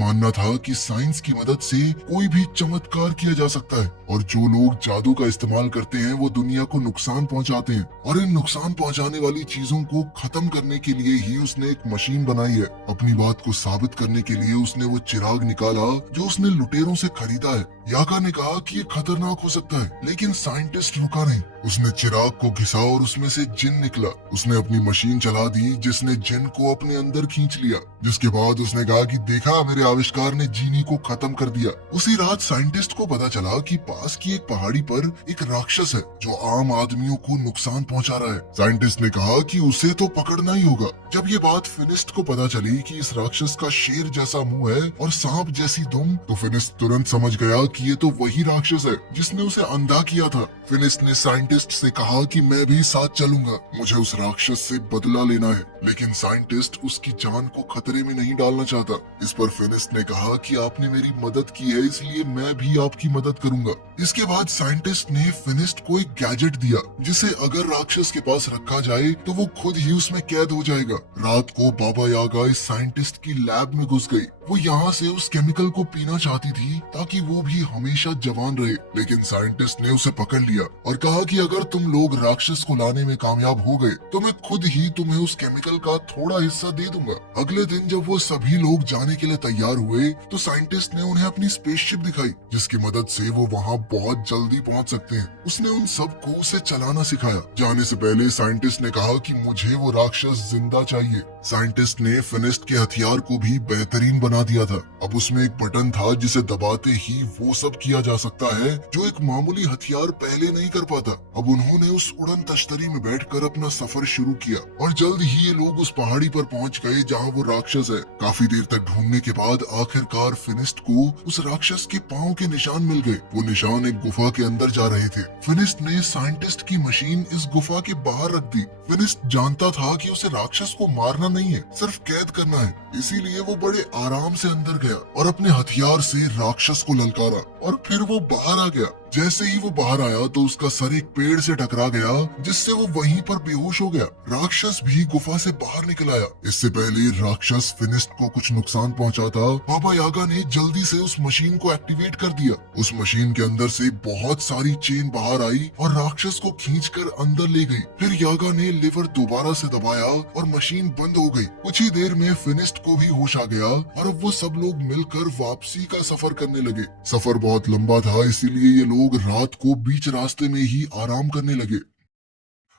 मानना था कि साइंस की मदद से कोई भी चमत्कार किया जा सकता है और जो लोग जादू का इस्तेमाल करते हैं वो दुनिया को नुकसान पहुंचाते हैं और इन नुकसान पहुंचाने वाली चीजों को खत्म करने के लिए ही उसने एक मशीन बनाई है। अपनी बात को साबित करने के लिए उसने वो चिराग निकाला जो उसने लुटेरों से खरीदा है। याका ने कहा कि ये खतरनाक हो सकता है, लेकिन साइंटिस्ट रुका नहीं। उसने चिराग को घिसा और उसमें से जिन निकला। उसने अपनी मशीन चला दी जिसने जिन को अपने अंदर खींच लिया, जिसके बाद उसने कहा कि देखा, मेरे आविष्कार ने जीनी को खत्म कर दिया। उसी रात साइंटिस्ट को पता चला कि पास की एक पहाड़ी पर एक राक्षस है जो आम आदमियों को नुकसान पहुंचा रहा है। साइंटिस्ट ने कहा कि उसे तो पकड़ना ही होगा। जब ये बात फिनिस्ट को पता चली कि इस राक्षस का शेर जैसा मुंह है और सांप जैसी दुम, तो फिनिस्ट तुरंत समझ गया कि ये तो वही राक्षस है जिसने उसे अंधा किया था। फिनिस्ट ने साइंटिस्ट से कहा कि मैं भी साथ चलूंगा, मुझे उस राक्षस से बदला लेना है। लेकिन साइंटिस्ट उसकी जान को खतरे में नहीं डालना चाहता। इस पर फिनिस्ट ने कहा कि आपने मेरी मदद की है, इसलिए मैं भी आपकी मदद करूंगा। इसके बाद साइंटिस्ट ने फिनिस्ट को एक गैजेट दिया जिसे अगर राक्षस के पास रखा जाए तो वो खुद ही उसमें कैद हो जाएगा। रात को बाबा यागा इस साइंटिस्ट की लैब में घुस गई। वो यहाँ से उस केमिकल को पीना चाहती थी ताकि वो भी हमेशा जवान रहे, लेकिन साइंटिस्ट ने उसे पकड़ लिया और कहा कि अगर तुम लोग राक्षस को लाने में कामयाब हो गए तो मैं खुद ही तुम्हें उस केमिकल का थोड़ा हिस्सा दे दूंगा। अगले दिन जब वो सभी लोग जाने के लिए तैयार हुए तो साइंटिस्ट ने उन्हें अपनी स्पेसशिप दिखाई जिसकी मदद से वो वहाँ बहुत जल्दी पहुँच सकते हैं। उसने उन सबको उसे चलाना सिखाया। जाने से पहले साइंटिस्ट ने कहा कि मुझे वो राक्षस जिंदा चाहिए। साइंटिस्ट ने फिनिस्ट के हथियार को भी बेहतरीन बना दिया था। अब उसमें एक बटन था जिसे दबाते ही वो सब किया जा सकता है जो एक मामूली हथियार पहले नहीं कर पाता। अब उन्होंने उस उड़न तश्तरी में बैठकर अपना सफर शुरू किया और जल्द ही ये लोग उस पहाड़ी पर पहुंच गए जहां वो राक्षस है। काफी देर तक ढूंढने के बाद आखिरकार फिनिस्ट को उस राक्षस के पांव के निशान मिल गए। वो निशान एक गुफा के अंदर जा रहे थे। फिनिस्ट ने साइंटिस्ट की मशीन इस गुफा के बाहर रख दी। फिनिस्ट जानता था कि उसे राक्षस को मारना नहीं है, सिर्फ कैद करना है। इसीलिए वो बड़े आराम से अंदर गया और अपने हथियार से राक्षस को ललकारा और फिर वो बाहर आ गया। जैसे ही वो बाहर आया तो उसका सर एक पेड़ से टकरा गया जिससे वो वहीं पर बेहोश हो गया। राक्षस भी गुफा से बाहर निकल आया। इससे पहले राक्षस फिनिस्ट को कुछ नुकसान पहुंचाता, बाबा यागा ने जल्दी से उस मशीन को एक्टिवेट कर दिया। उस मशीन के अंदर से बहुत सारी चेन बाहर आई और राक्षस को खींचकर अंदर ले गई। फिर यागा ने लिवर दोबारा से दबाया और मशीन बंद हो गई। कुछ ही देर में फिनिस्ट को भी होश आ गया और अब वो सब लोग मिलकर वापसी का सफर करने लगे। सफर बहुत लंबा था, इसीलिए ये लोग रात को बीच रास्ते में ही आराम करने लगे।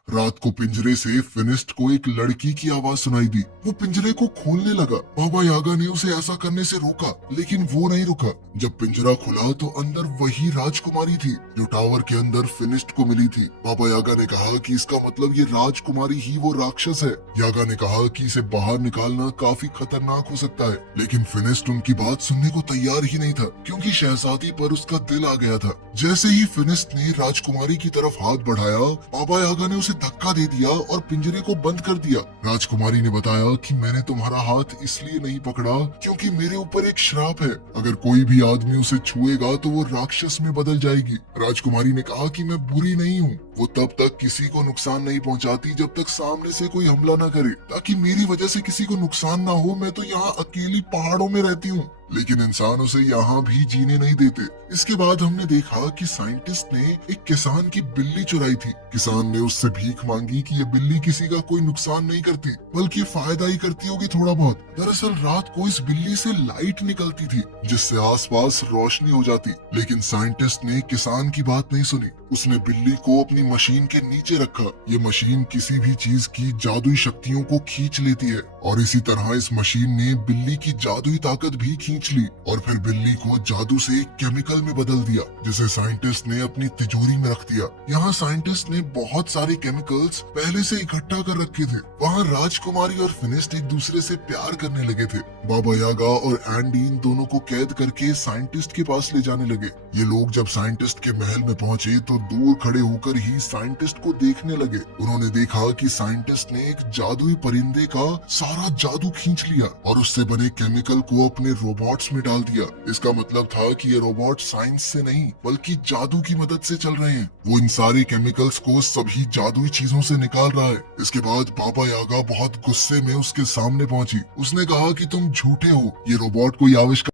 रात को पिंजरे से फिनिस्ट को एक लड़की की आवाज सुनाई दी। वो पिंजरे को खोलने लगा। बाबा यागा ने उसे ऐसा करने से रोका, लेकिन वो नहीं रुका। जब पिंजरा खुला तो अंदर वही राजकुमारी थी जो टावर के अंदर फिनिस्ट को मिली थी। बाबा यागा ने कहा कि इसका मतलब ये राजकुमारी ही वो राक्षस है। यागा ने कहा कि इसे बाहर निकालना काफी खतरनाक हो सकता है, लेकिन फिनिस्ट उनकी बात सुनने को तैयार ही नहीं था क्योंकि शहजादी पर उसका दिल आ गया था। जैसे ही फिनिस्ट ने राजकुमारी की तरफ हाथ बढ़ाया, बाबा यागा ने उसे धक्का दे दिया और पिंजरे को बंद कर दिया। राजकुमारी ने बताया कि मैंने तुम्हारा हाथ इसलिए नहीं पकड़ा क्योंकि मेरे ऊपर एक श्राप है। अगर कोई भी आदमी उसे छुएगा तो वो राक्षस में बदल जाएगी। राजकुमारी ने कहा कि मैं बुरी नहीं हूँ। वो तब तक किसी को नुकसान नहीं पहुँचाती जब तक सामने से कोई हमला न करे, ताकि मेरी वजह से किसी को नुकसान ना हो। मैं तो यहाँ अकेली पहाड़ों में रहती हूँ, लेकिन इंसान उसे यहाँ भी जीने नहीं देते। इसके बाद हमने देखा कि साइंटिस्ट ने एक किसान की बिल्ली चुराई थी। किसान ने उससे भीख मांगी कि ये बिल्ली किसी का कोई नुकसान नहीं करती बल्कि फायदा ही करती होगी थोड़ा बहुत। दरअसल रात को इस बिल्ली से लाइट निकलती थी जिससे आसपास रोशनी हो जाती, लेकिन साइंटिस्ट ने किसान की बात नहीं सुनी। उसने बिल्ली को अपनी मशीन के नीचे रखा। ये मशीन किसी भी चीज की जादुई शक्तियों को खींच लेती है और इसी तरह इस मशीन ने बिल्ली की जादुई ताकत भी खींच ली और फिर बिल्ली को जादू से एक केमिकल में बदल दिया जिसे साइंटिस्ट ने अपनी तिजोरी में रख दिया। यहाँ साइंटिस्ट ने बहुत सारे केमिकल्स पहले से इकट्ठा कर रखे थे। वहाँ राजकुमारी और फिनिस्ट एक दूसरे से प्यार करने लगे थे। बाबा यागा और एंडी इन दोनों को कैद करके साइंटिस्ट के पास ले जाने लगे। ये लोग जब साइंटिस्ट के महल में पहुंचे तो दूर खड़े होकर ही साइंटिस्ट को देखने लगे। उन्होंने देखा कि साइंटिस्ट ने एक जादुई परिंदे का सारा जादू खींच लिया और उससे बने केमिकल को अपने रोबोट्स में डाल दिया। इसका मतलब था कि ये रोबोट साइंस से नहीं बल्कि जादू की मदद से चल रहे हैं। वो इन सारे केमिकल्स को सभी जादुई चीजों से निकाल रहा है। इसके बाद बाबा यागा बहुत गुस्से में उसके सामने पहुंची। उसने कहा कि तुम झूठे हो, ये रोबोट कोई आविष्कार